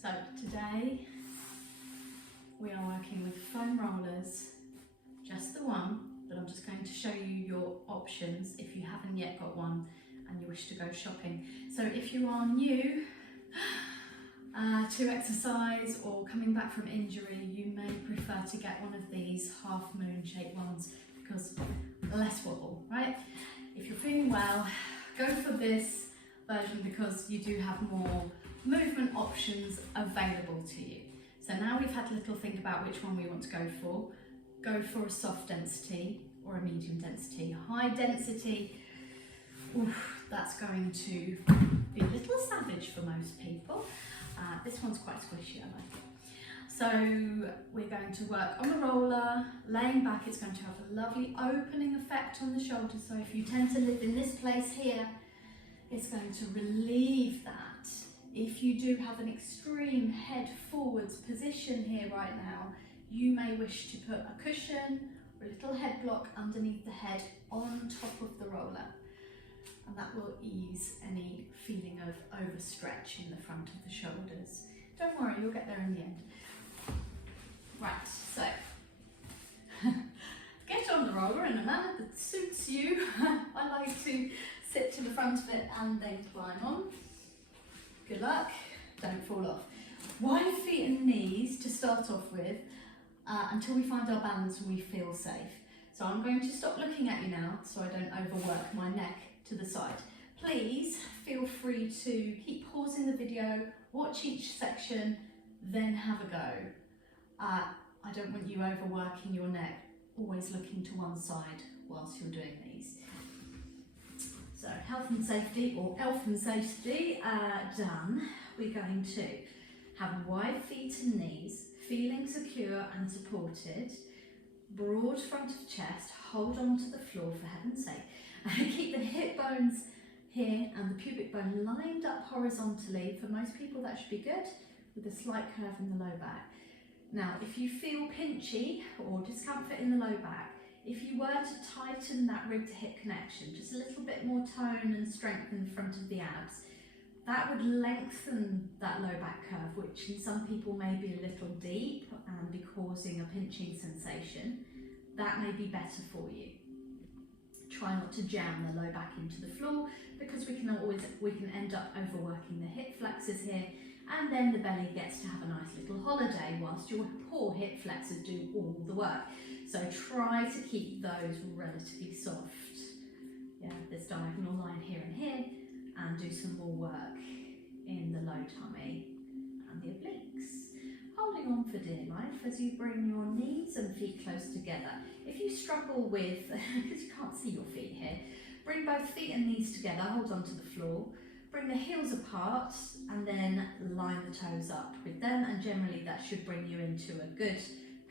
So today we are working with foam rollers, just the one, but I'm just going to show you your options if you haven't yet got one and you wish to go shopping. So if you are new to exercise or coming back from injury, you may prefer to get one of these half moon shaped ones because less wobble, right? If you're feeling well, go for this version because you do have more movement options available to you. So now we've had a little think about which one we want to go for. Go for a soft density or a medium density. High density, oof, that's going to be a little savage for most people. This one's quite squishy, I like it. So we're going to work on the roller, laying back. It's going to have a lovely opening effect on the shoulders. So if you tend to live in this place here, it's going to relieve that. If you do have an extreme head forwards position here right now, you may wish to put a cushion or a little head block underneath the head on top of the roller. And that will ease any feeling of overstretch in the front of the shoulders. Don't worry, you'll get there in the end. Right, so get on the roller in a manner that suits you. I like to sit to the front of it and then climb on. Good luck, don't fall off. Wide feet and knees to start off with until we find our balance and we feel safe. So I'm going to stop looking at you now so I don't overwork my neck to the side. Please feel free to keep pausing the video, watch each section, then have a go. I don't want you overworking your neck, always looking to one side whilst you're doing these. So health and safety, or elf and safety, done. We're going to have wide feet and knees, feeling secure and supported, broad front of chest, hold on to the floor for heaven's sake. Keep the hip bones here and the pubic bone lined up horizontally. For most people that should be good, with a slight curve in the low back. Now if you feel pinchy or discomfort in the low back, if you were to tighten that rib to hip connection, just a little bit more tone and strength in the front of the abs, that would lengthen that low back curve, which in some people may be a little deep and be causing a pinching sensation. That may be better for you. Try not to jam the low back into the floor because we can end up overworking the hip flexors here, and then the belly gets to have a nice little holiday whilst your poor hip flexors do all the work. So try to keep those relatively soft. Yeah, this diagonal line here and here, and do some more work in the low tummy and the obliques. Holding on for dear life as you bring your knees and feet close together. If you struggle with, because you can't see your feet here, bring both feet and knees together, hold on to the floor, bring the heels apart and then line the toes up with them, and generally that should bring you into a good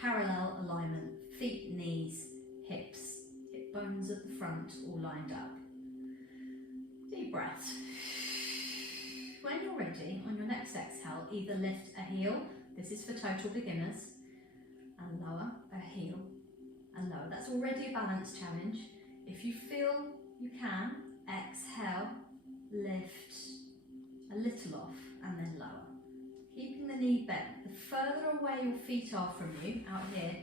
parallel alignment, feet, knees, hips, hip bones at the front all lined up. Deep breath. When you're ready, on your next exhale, either lift a heel, this is for total beginners, and lower a heel and lower. That's already a balance challenge. If you feel you can, exhale, lift a little off and then lower. Keeping the knee bent. The further away your feet are from you, out here,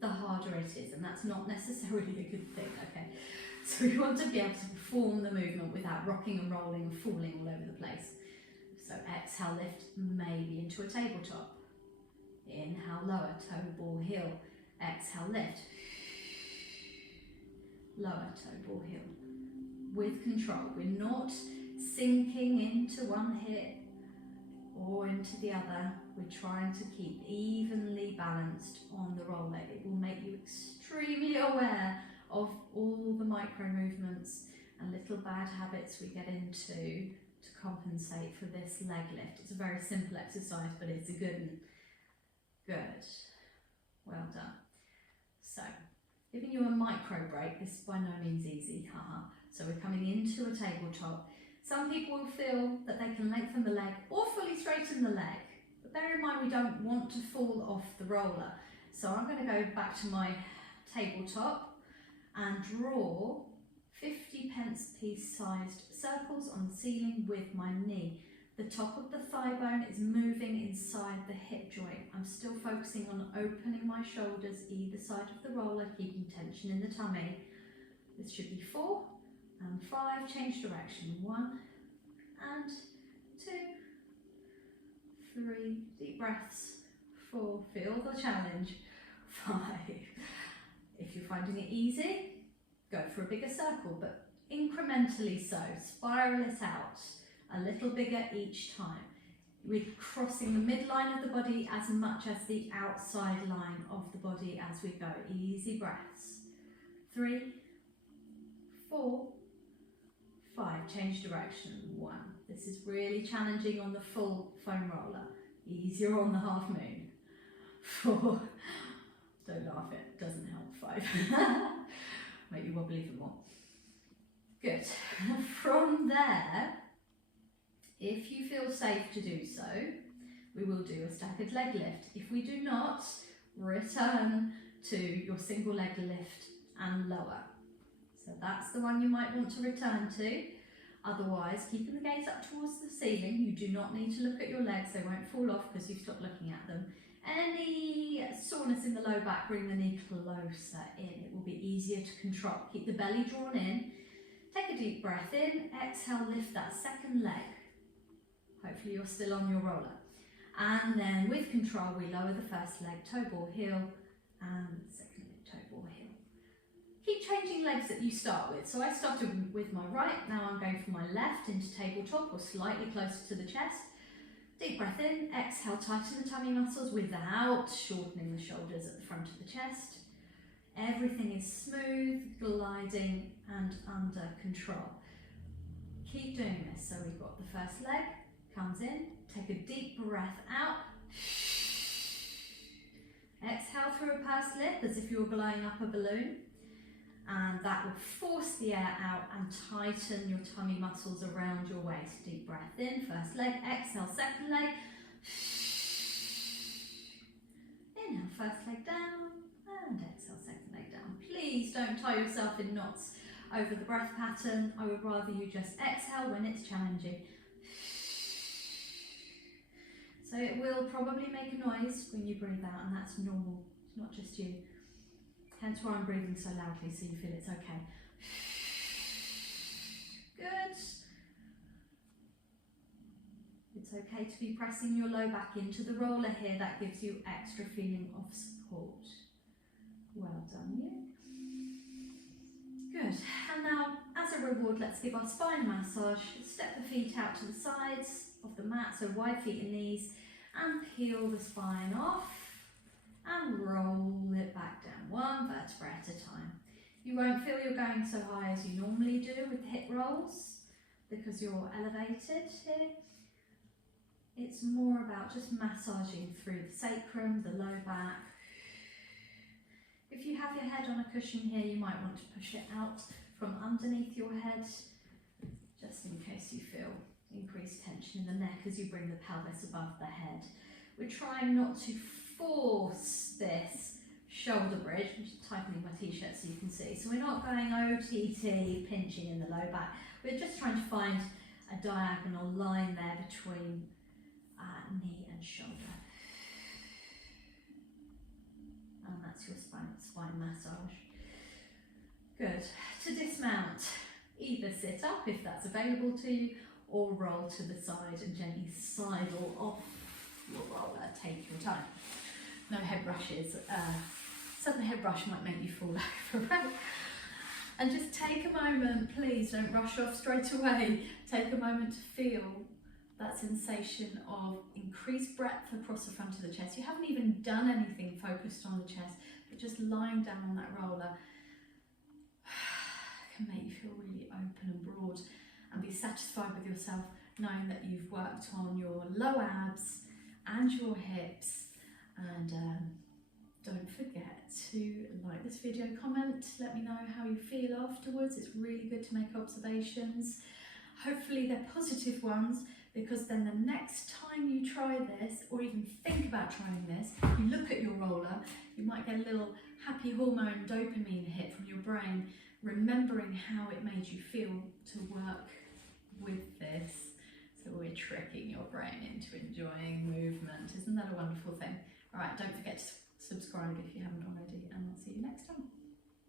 the harder it is, and that's not necessarily a good thing, okay? So we want to be able to perform the movement without rocking and rolling and falling all over the place. So exhale, lift maybe into a tabletop. Inhale, lower, toe, ball, heel. Exhale, lift. Lower, toe, ball, heel. With control. We're not sinking into one hip or into the other. We're trying to keep evenly balanced on the roller. It will make you extremely aware of all the micro movements and little bad habits we get into to compensate for this leg lift. It's a very simple exercise, but it's a good one. Good. Well done. So, giving you a micro break. This is by no means easy, haha. So we're coming into a tabletop. Some people will feel that they can lengthen the leg or fully straighten the leg. But bear in mind we don't want to fall off the roller. So I'm going to go back to my tabletop and draw 50 pence piece sized circles on the ceiling with my knee. The top of the thigh bone is moving inside the hip joint. I'm still focusing on opening my shoulders either side of the roller, keeping tension in the tummy. This should be 4 and 5. Change direction. 1 and 2, 3. Deep breaths. 4. Feel the challenge. 5. If you're finding it easy, go for a bigger circle, but incrementally so. Spiral it out a little bigger each time. We're crossing the midline of the body as much as the outside line of the body as we go. Easy breaths. 3, 4, 5. Change direction. 1. This is really challenging on the full foam roller. Easier on the half moon. 4. Don't laugh, it doesn't help. 5. Make you wobble even more. Good. From there, if you feel safe to do so, we will do a staggered leg lift. If we do not, return to your single leg lift and lower. So that's the one you might want to return to. Otherwise, keeping the gaze up towards the ceiling, you do not need to look at your legs, they won't fall off because you've stopped looking at them. Any soreness in the low back, bring the knee closer in. It will be easier to control. Keep the belly drawn in. Take a deep breath in. Exhale, lift that second leg. Hopefully you're still on your roller. And then with control, we lower the first leg, toe ball heel, and the second leg, toe ball heel. Keep changing legs that you start with. So I started with my right, now I'm going from my left into tabletop or slightly closer to the chest. Deep breath in, exhale, tighten the tummy muscles without shortening the shoulders at the front of the chest. Everything is smooth, gliding and under control. Keep doing this. So we've got the first leg, comes in, take a deep breath out. Exhale through a pursed lip as if you were blowing up a balloon. And that will force the air out and tighten your tummy muscles around your waist. Deep breath in, first leg, exhale, second leg. Inhale, first leg down, and exhale, second leg down. Please don't tie yourself in knots over the breath pattern. I would rather you just exhale when it's challenging. So it will probably make a noise when you breathe out, and that's normal. It's not just you. Hence why I'm breathing so loudly, so you feel it's okay. Good. It's okay to be pressing your low back into the roller here. That gives you extra feeling of support. Well done, you. Good. And now, as a reward, let's give our spine massage. Step the feet out to the sides of the mat, so wide feet and knees, and peel the spine off. And roll it back down, one vertebra at a time. You won't feel you're going so high as you normally do with hip rolls because you're elevated here. It's more about just massaging through the sacrum, the low back. If you have your head on a cushion here, you might want to push it out from underneath your head, just in case you feel increased tension in the neck as you bring the pelvis above the head. We're trying not to force this shoulder bridge. I'm just tightening my t-shirt so you can see. So we're not going OTT, pinching in the low back. We're just trying to find a diagonal line there between knee and shoulder. And that's your spine massage. Good. To dismount, either sit up if that's available to you, or roll to the side and gently sidle off your roller. Take your time. No head brushes. Sudden head brush might make you fall over. And just take a moment, please don't rush off straight away. Take a moment to feel that sensation of increased breadth across the front of the chest. You haven't even done anything focused on the chest, but just lying down on that roller can make you feel really open and broad, and be satisfied with yourself knowing that you've worked on your low abs and your hips. And don't forget to like this video, comment, let me know how you feel afterwards. It's really good to make observations. Hopefully they're positive ones, because then the next time you try this, or even think about trying this, you look at your roller, you might get a little happy hormone dopamine hit from your brain, remembering how it made you feel to work with this. So we're tricking your brain into enjoying movement. Isn't that a wonderful thing? All right, don't forget to subscribe if you haven't already.